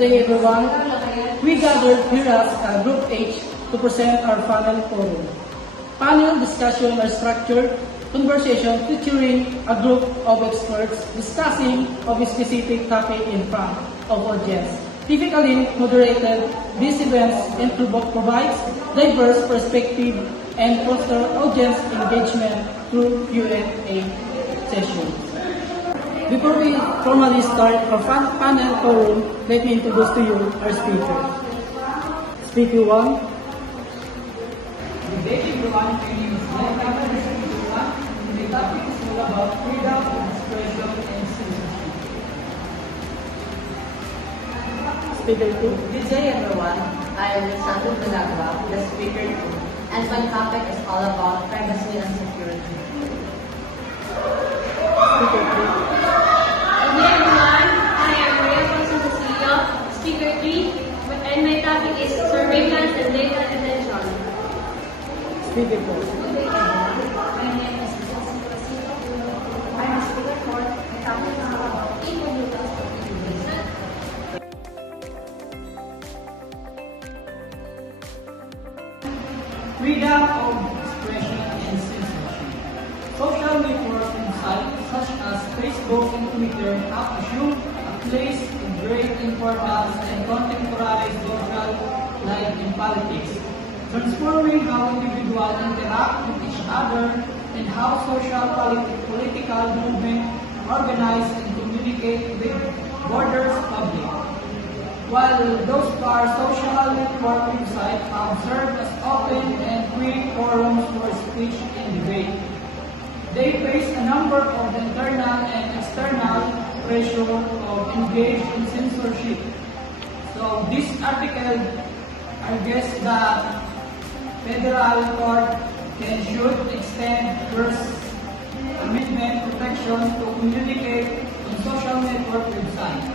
day, everyone. We gathered here at Group H to present our panel forum. Panel discussion are structured conversation featuring a group of experts discussing of a specific topic in front of audience. Typically moderated, these events provides diverse perspective and foster audience engagement through Q&A sessions. Before we formally start our panel forum, let me introduce to you our speaker. Speaker 1. Good day everyone, my name is Glenn Cavan, Speaker 1, and the topic is all about freedom of expression and censorship. Speaker 2. Good day everyone, I am Sandro Balagua, the Speaker 2, and my topic is all about privacy and security. Speaker 3. Good day everyone, I am Maria Consuelo, Speaker 3, and my topic is surveillance and data retention. Speaker 4. Good day everyone, my name is I am Speaker 4, my topic is all about e-commerce. Freedom of expression and censorship. Social network sites such as Facebook and Twitter have assumed a place of great importance in contemporary social life and politics, transforming how individuals interact with each other and how social political movements organize and communicate with borders public. While those social network websites have served as open and free forums for speech and debate, they face a number of internal and external pressure of engage in censorship. So this article argues that federal court should extend First Amendment protection to communicate on social network websites.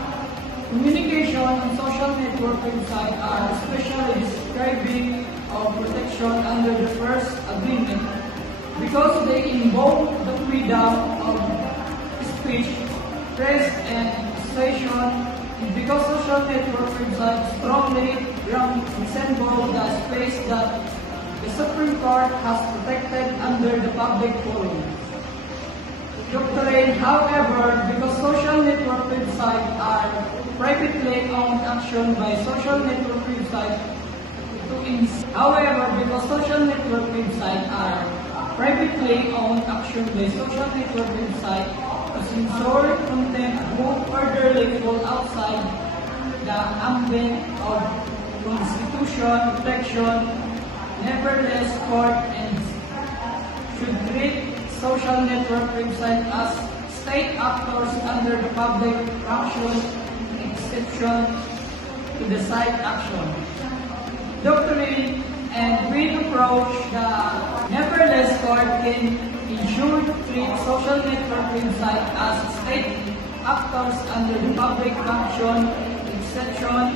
Communication on social network websites are especially describing of protection under the First Agreement because they involve the freedom of speech, press, and association, and because social network websites strongly resemble the space that the Supreme Court has protected under the public forum. Doctrine, however, because social network websites are privately owned action by social network websites However, because social network websites are privately owned action by social network websites to censor content won't further fall outside the ambit of constitution protection. Nevertheless, court and should treat social network websites as state actors under the public function exception to the site action doctrine, and we approach the nevertheless court can ensure to treat social network websites as state actors under the public function exception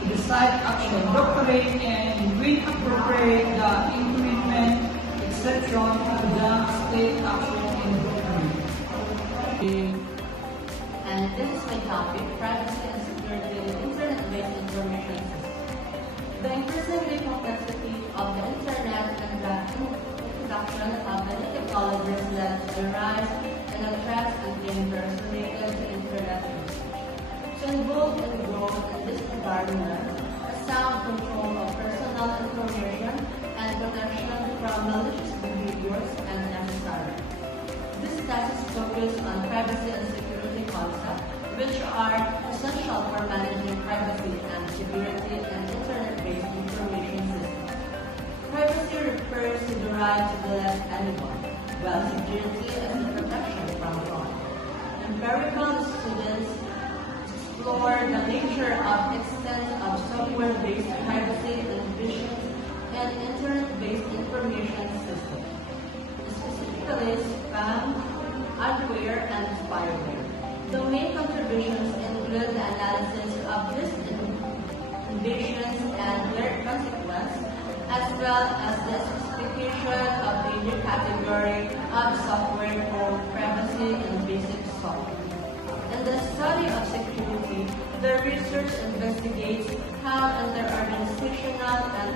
to the site action doctrine, and we appropriate the increment exception to the state action in doctrine. And this is my topic, privacy and security in internet-based information systems. The increasing complexity of the internet and the introduction of the new technologies led to the rise in the threats and dangers related to internet usage. So involved in growth in this environment, a sound control of personal information and protection from malicious behaviors and necessary. This thesis focuses on privacy and security concepts, which are essential for managing privacy and security in internet-based information systems. Privacy refers to the right to delete anyone, while security is the protection from fraud. Empirical students explore the nature of extent of software-based privacy ambitions and internet-based information systems, specifically spam, adware, and spyware. The main contributions include the analysis of these invasions and their consequences, as well as the specification of the new category of software called privacy and basic software. In the study of security, the research investigates how inter-organizational and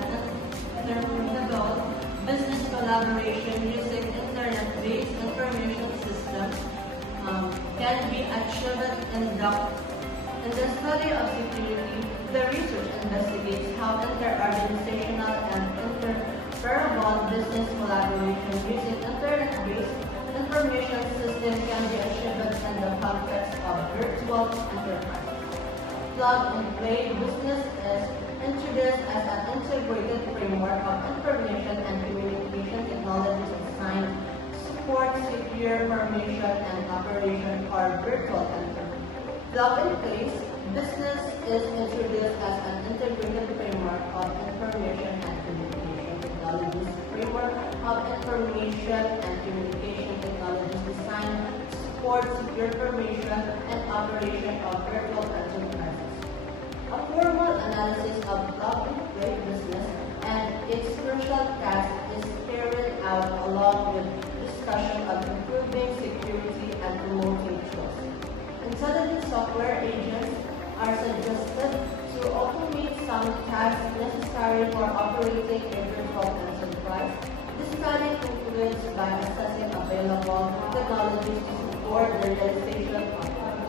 interminable business collaboration using internet-based information systems can be achieved in the study of security. The research investigates how inter-organizational and interoperable business collaboration using internet-based information system can be achieved in the context of virtual enterprise. Plug-and-play business is introduced as an integrated framework of information and communication technologies designed to support secure formation and operation for virtual enterprise. Plug-and-play business is introduced as an integrated framework of information and communication technologies framework of information and communication technologies designed to support secure formation and operation of virtual enterprises. A formal analysis of plug-and-play business and its crucial task is carried out along with discussion of improving security and promoting trust. Intelligent software agents are suggested to automate some tasks necessary for operating a virtual enterprise. This study concludes by assessing available technologies to support the realization of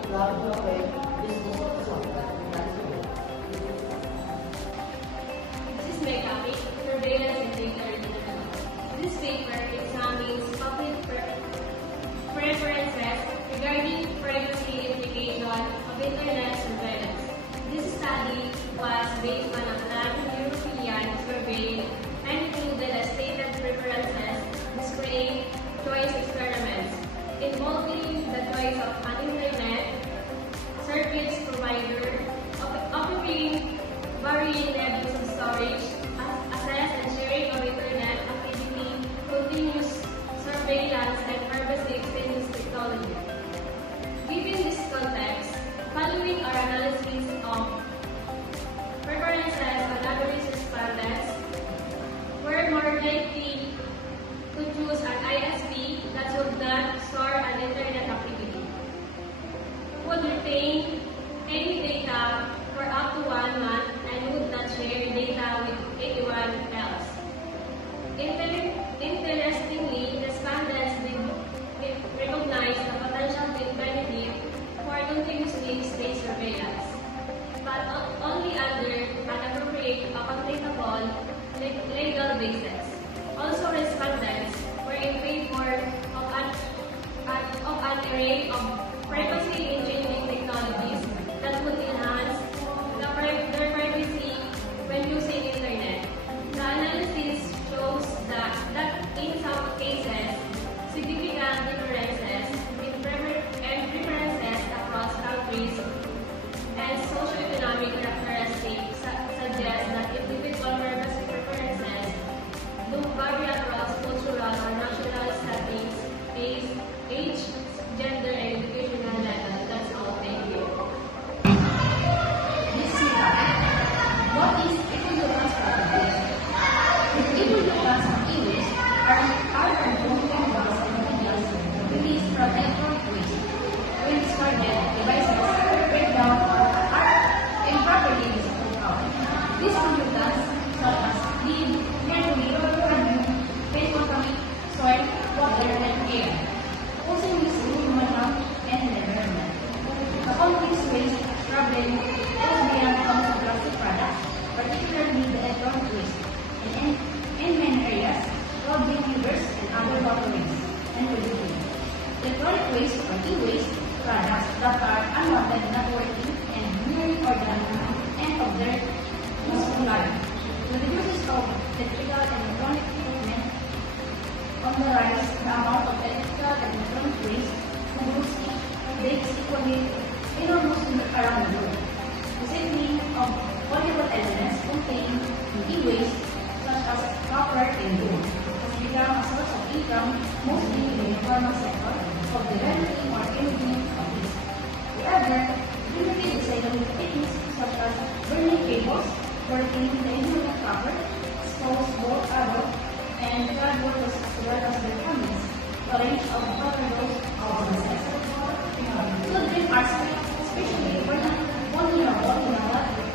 plug-and-play business software. This is my topic, surveillance and data retention. This paper examines public preferences regarding privacy implication of internet surveillance. This study was based on a pan-European survey and included a stated preferences displaying choice experiments involving the choice of an internet service provider offering varying levels of storage, access and sharing of internet activity, continuous surveillance, and privacy extension technology. Given this context, following our analysis of preferences on average respondents were more likely to choose an ISP that would not store an internet activity, would retain any data for up to 1 month, and would not share data with anyone else. Interestingly, respondents did recognize the potential benefit for continuously stay surveillance, but only under an appropriate, acceptable legal basis. Also, respondents were in favor of an array of privacy engineering technologies that would enhance their privacy when using internet. The analysis shows that in some cases, significant differences in preferences across countries and socioeconomic characteristics suggest that individual privacy preferences do vary across cultural or national settings, age, gender, and educational level. That's all. Thank you. What is eco-defense strategy? Eco-defense activities are carbon chemicals and materials released from electronic waste. When discarded, devices break down or are improperly disposed of. These pollutants, such as lead, mercury, cadmium, can contaminate soil, water, and air, causing risk to human health and the environment. The complex waste problem goes beyond comes to plastic products, particularly the electronic waste, and in many areas, flooding rivers and other waterways, and polluting. Electronic waste or e-waste products that are unwanted, not working, and merely organic and of their useful life. The reduces of electrical and electronic equipment on the rise, the amount of electrical and electronic waste produced breaks equally enormously around the world. The safety of valuable elements contained in e-waste, such as copper and gold, has become a source of income mostly in the informal sector of developing or imaging of this. However, limited recycling techniques such as burning cables, working the internet copper, expose both adult and child workers as well as their families to a range of overdose of diseases. Children are especially vulnerable in a lot of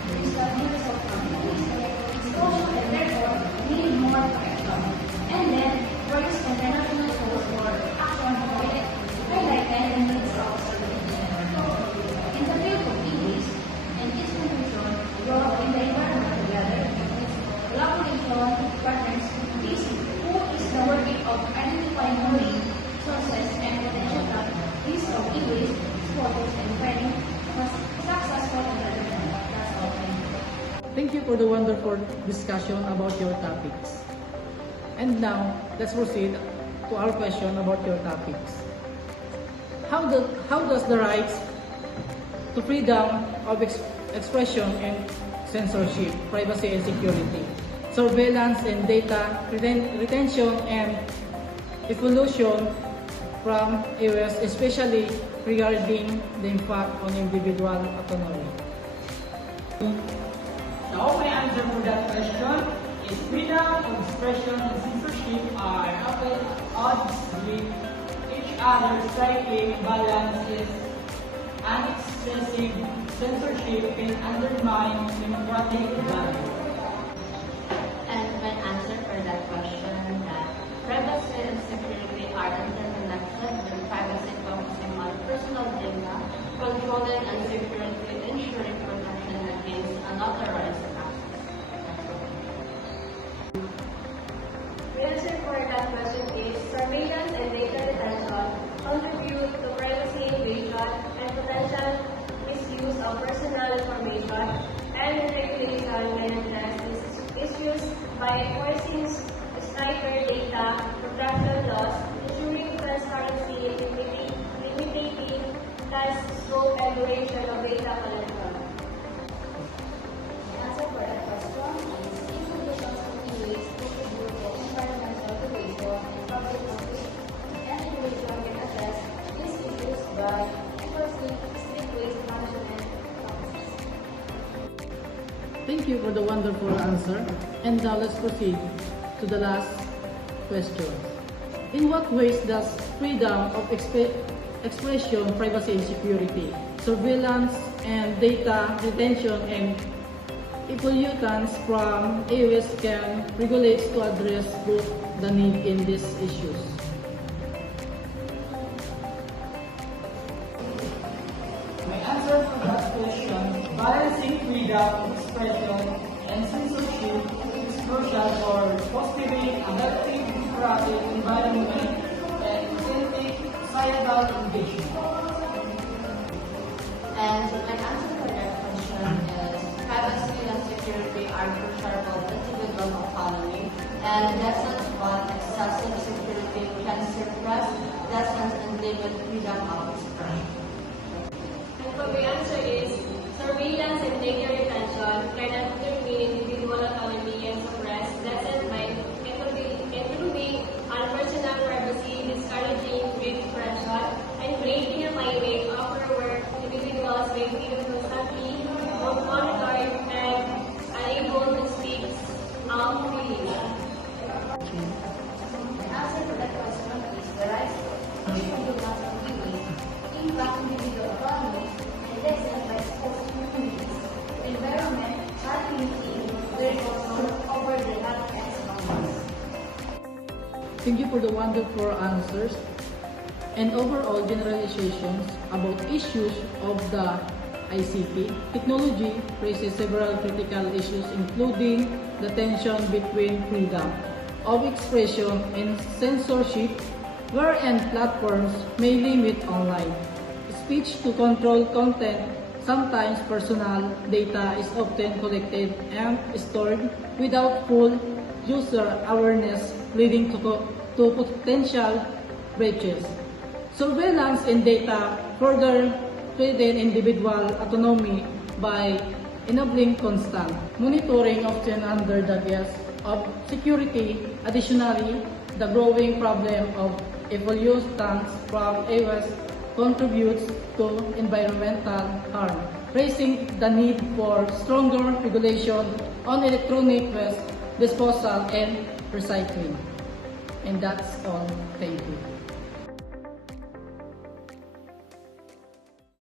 sources and potential use of e-waste, photos, and training was successful development. That's all. Thank you. Thank you for the wonderful discussion about your topics. And now, let's proceed to our question about your topics. How does the rights to freedom of expression and censorship, privacy and security, surveillance and data retention and evolution from iOS, especially regarding the impact on individual autonomy? Now, my answer for that question is freedom of expression and censorship are often at odds with each other, striking balance is excessive censorship can undermine democratic values. And my answer for that question that privacy and security are interconnected with privacy focusing on personal data, controlling and security, ensuring protection against unauthorized access. The answer for that question is surveillance and data retention contribute to privacy invasion and potential misuse of personal information, and regulation may address these issues by enforcing stricter data protection laws, ensuring transparency, limiting task scope and duration of data collection. The answer for that question is evolutions of e-waste contribute to environmental degradation and public conflict, and regulation can address these issues by enforcing strict waste management practices. Thank you for the wonderful answer. And now let's proceed to the last question. In what ways does freedom of expression, privacy and security, surveillance and data retention and pollutants from iOS can regulate to address both the need in these issues? My answer for that question, balancing freedom of expression and censorship is crucial for fostering a healthy democratic environment and authentic societal engagement. And my answer for that question is privacy and security are crucial for individual autonomy, and lessons on excessive security can suppress lessons and limit freedom of expression. And for my answer is surveillance and data retention can undermine individual autonomy and suppress lessons by intruding on personal privacy, discouraging free expression, and creating a climate where individuals may feel constantly monitored and unable to speak freely. The answer to that question is the rights to freedom of e-waste, impact individual autonomy, and lessons by exposing communities, environment, are limiting their control over their health and surroundings. Thank you for the wonderful answers and overall generalizations about issues of the ICT. Technology raises several critical issues including the tension between freedom of expression and censorship, wherein platforms may limit online speech to control content. Sometimes personal data is often collected and stored without full user awareness, leading to potential breaches. Surveillance and data further threaten individual autonomy by enabling constant monitoring, often under the guise of security. Additionally, the growing problem of pollutants from iOS contributes to environmental harm, raising the need for stronger regulation on electronic waste disposal and recycling. And that's all. Thank you.